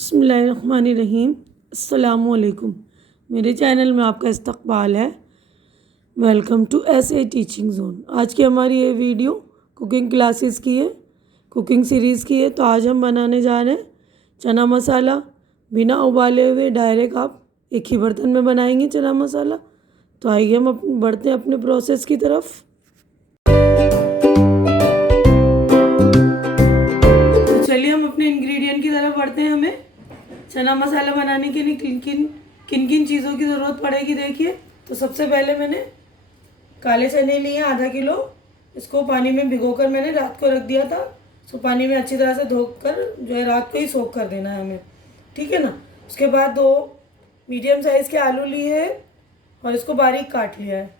बिस्मिल्लाहिर्रहमानिर्रहीम। अस्सलामुअलैकुम। मेरे चैनल में आपका इस्तकबाल है। Welcome to SA teaching zone. आज की हमारी ये वीडियो कुकिंग क्लासेस की है, कुकिंग सीरीज़ की है। तो आज हम बनाने जा रहे हैं चना मसाला। बिना उबाले हुए डायरेक्ट आप एक ही बर्तन में बनाएंगे चना मसाला। तो आइए हम बढ़ते हैं अपने प्रोसेस की तरफ। तो चलिए हम अपने इंग्रेडिएंट की तरफ बढ़ते हैं। हमें चना मसाला बनाने के लिए किन किन चीज़ों की ज़रूरत पड़ेगी देखिए। तो सबसे पहले मैंने काले चने लिए आधा किलो। इसको पानी में भिगोकर मैंने रात को रख दिया था। सो पानी में अच्छी तरह से धोकर जो है रात को ही सोख कर देना है हमें, ठीक है ना। उसके बाद 2 मीडियम साइज़ के आलू लिए हैं और इसको बारीक काट लिया है।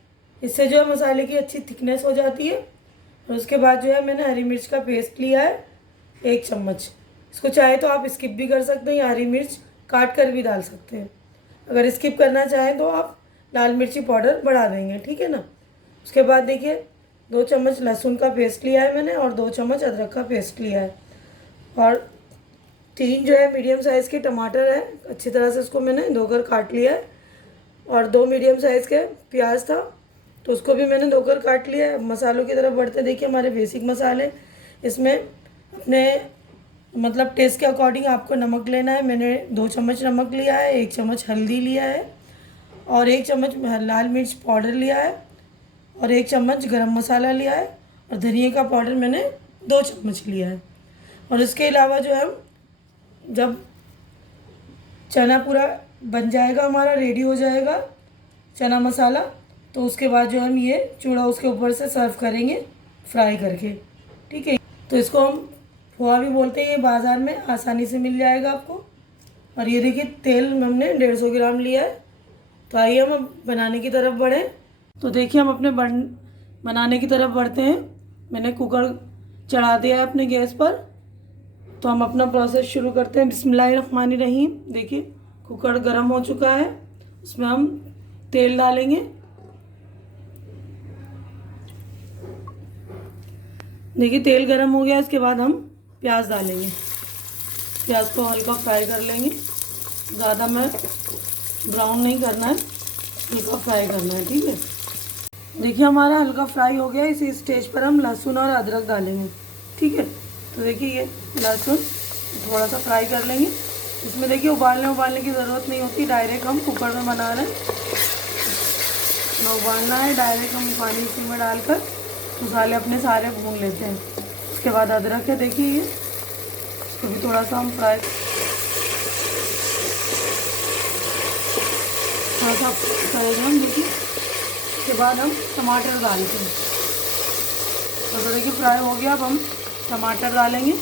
इससे जो है मसाले की अच्छी थिकनेस हो जाती है। और उसके बाद जो है मैंने हरी मिर्च का पेस्ट लिया है 1 चम्मच। इसको चाहे तो आप स्किप भी कर सकते हैं या हरी मिर्च काट कर भी डाल सकते हैं। अगर स्किप करना चाहें तो आप लाल मिर्ची पाउडर बढ़ा देंगे, ठीक है ना। उसके बाद देखिए 2 चम्मच लहसुन का पेस्ट लिया है मैंने और 2 चम्मच अदरक का पेस्ट लिया है। और 3 जो है मीडियम साइज़ के टमाटर है, अच्छी तरह से उसको मैंने धोकर काट लिया है। और 2 मीडियम साइज़ के प्याज था तो उसको भी मैंने धोकर काट लिया है। मसालों की तरफ बढ़ते देखिए हमारे बेसिक मसाले। इसमें अपने मतलब टेस्ट के अकॉर्डिंग आपको नमक लेना है। मैंने 2 चम्मच नमक लिया है, 1 चम्मच हल्दी लिया है और 1 चम्मच लाल मिर्च पाउडर लिया है और 1 चम्मच गरम मसाला लिया है और धनिया का पाउडर मैंने 2 चम्मच लिया है। और इसके अलावा जो है जब चना पूरा बन जाएगा, हमारा रेडी हो जाएगा चना मसाला, तो उसके बाद जो हम ये चूड़ा उसके ऊपर से सर्व करेंगे फ्राई करके, ठीक है। तो इसको हम पोहा भी बोलते हैं। ये बाज़ार में आसानी से मिल जाएगा आपको। और ये देखिए तेल हमने 150 ग्राम लिया है। तो आइए हम बनाने की तरफ बढ़ें। तो देखिए हम अपने बनाने की तरफ बढ़ते हैं। मैंने कुकर चढ़ा दिया है अपने गैस पर। तो हम अपना प्रोसेस शुरू करते हैं। बिस्मिल्लाहिर्रहमानिर्रहीम। देखिए कुकर गर्म हो चुका है, उसमें हम तेल डालेंगे। देखिए तेल गर्म हो गया। इसके बाद हम प्याज डालेंगे। प्याज को हल्का फ्राई कर लेंगे, ज़्यादा में ब्राउन नहीं करना है, हल्का फ्राई करना है, ठीक है। देखिए हमारा हल्का फ्राई हो गया। इसी स्टेज पर हम लहसुन और अदरक डालेंगे, ठीक है। तो देखिए ये लहसुन थोड़ा सा फ्राई कर लेंगे। इसमें देखिए उबालने की ज़रूरत नहीं होती, डायरेक्ट हम कुकर में बना रहे हैं। ना उबालना है, डायरेक्ट हम पानी इसी में डालकर मसाले अपने सारे भून लेते हैं। उसके बाद अदरक है, देखिए ये इसको भी थोड़ा सा हम थोड़ा सा करेंगे हम। देखिए उसके बाद हम टमाटर डालते हैं। तो देखिए फ्राई हो गया। अब हम टमाटर डालेंगे।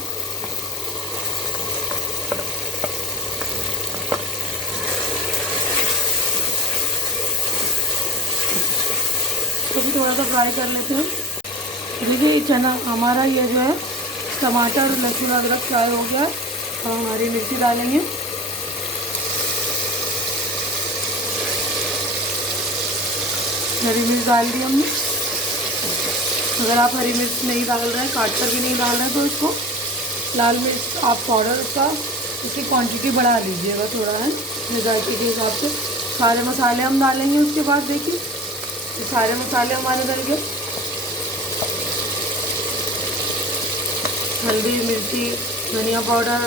तो भी थोड़ा सा फ्राई कर लेते हैं। देखिए ये चना हमारा ये जो है टमाटर लहसुन अदरक फ्राई हो गया है। और हम हरी मिर्ची डालेंगे। हरी मिर्च डाल दी हमने। अगर आप हरी मिर्च नहीं डाल रहे हैं, काट कर भी नहीं डाल रहे हैं, तो इसको लाल मिर्च आप पाउडर का इसकी क्वांटिटी बढ़ा लीजिएगा थोड़ा, है अपने जायके के हिसाब से। सारे मसाले हम डालेंगे। उसके बाद देखिए ये सारे मसाले हमारे डल गए। हल्दी मिर्ची धनिया पाउडर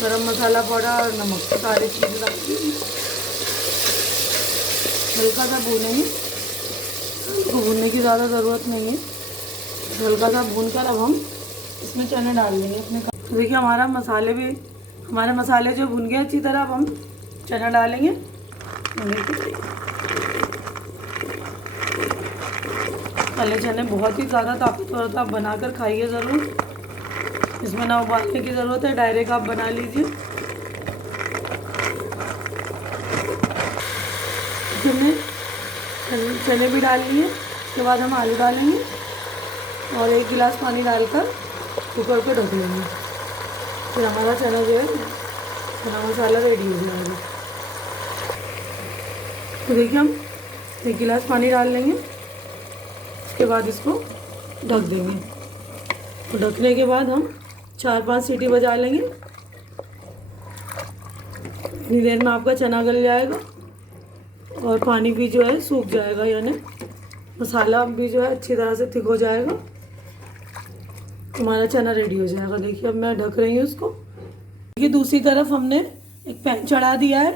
गरम मसाला पाउडर और नमक, सारी चीज़ें डाल दी। हल्का सा भूनेंगे, इसको भूनने की ज़्यादा ज़रूरत नहीं है। हल्का सा भूनकर अब हम इसमें चने डाल देंगे अपने। तो देखिए हमारे मसाले जो भुन गए अच्छी तरह। अब हम चना डालेंगे। काले चने बहुत ही ज़्यादा ताकतवर होता है, आप बनाकर खाइए ज़रूर। इसमें ना उबालने की ज़रूरत है, डायरेक्ट आप बना लीजिए। हमने चने भी डाल लिए। उसके बाद हम आलू डालेंगे और 1 गिलास पानी डालकर कुकर पे ढक लेंगे। फिर हमारा चना जो है चना मसाला रेडी हो जाएगा। तो देखिए हम 1 गिलास पानी डाल लेंगे। उसके बाद इसको ढक देंगे। तो ढकने के बाद हम 4-5 सीटी बजा लेंगे। इतनी देर में आपका चना गल जाएगा और पानी भी जो है सूख जाएगा, यानी मसाला भी जो है अच्छी तरह से थिक हो जाएगा, हमारा चना रेडी हो जाएगा। देखिए अब मैं ढक रही हूँ उसको। देखिए दूसरी तरफ हमने एक पैन चढ़ा दिया है,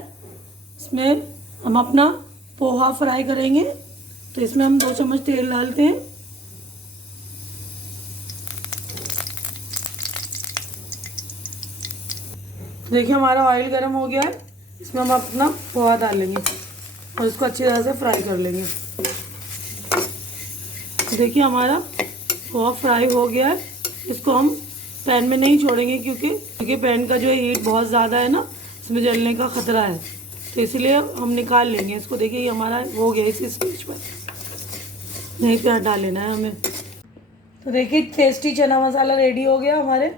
इसमें हम अपना पोहा फ्राई करेंगे। तो इसमें हम 2 चम्मच तेल डालते हैं। देखिए हमारा ऑयल गर्म हो गया है, इसमें हम अपना पोहा डालेंगे और इसको अच्छी तरह से फ्राई कर लेंगे। देखिए हमारा पोहा फ्राई हो गया है, इसको हम पैन में नहीं छोड़ेंगे क्योंकि पैन का जो है हीट बहुत ज़्यादा है ना, इसमें जलने का ख़तरा है, तो इसलिए हम निकाल लेंगे इसको। देखिए ये हमारा हो गया, इसी स्टेज पर नहीं पे हटा लेना है हमें। तो देखिए टेस्टी चना मसाला रेडी हो गया हमारे।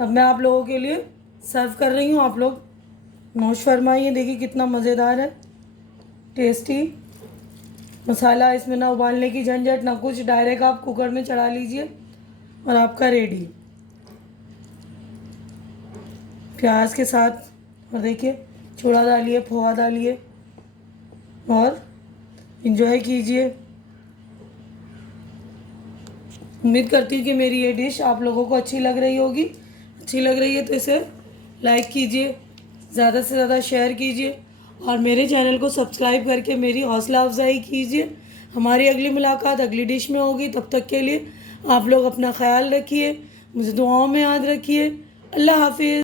अब मैं आप लोगों के लिए सर्व कर रही हूँ, आप लोग नोश फरमाइए। देखिए कितना मज़ेदार है, टेस्टी मसाला। इसमें ना उबालने की झंझट ना कुछ, डायरेक्ट आप कुकर में चढ़ा लीजिए और आपका रेडी प्याज के साथ। और देखिए चूड़ा डालिए, पोहा डालिए और इन्जॉय कीजिए। उम्मीद करती हूँ कि मेरी ये डिश आप लोगों को अच्छी लग रही होगी। अच्छी लग रही है तो इसे लाइक कीजिए, ज़्यादा से ज़्यादा शेयर कीजिए और मेरे चैनल को सब्सक्राइब करके मेरी हौसला अफजाई कीजिए। हमारी अगली मुलाकात अगली डिश में होगी। तब तक के लिए आप लोग अपना ख्याल रखिए, मुझे दुआओं में याद रखिए। अल्लाह हाफिज़।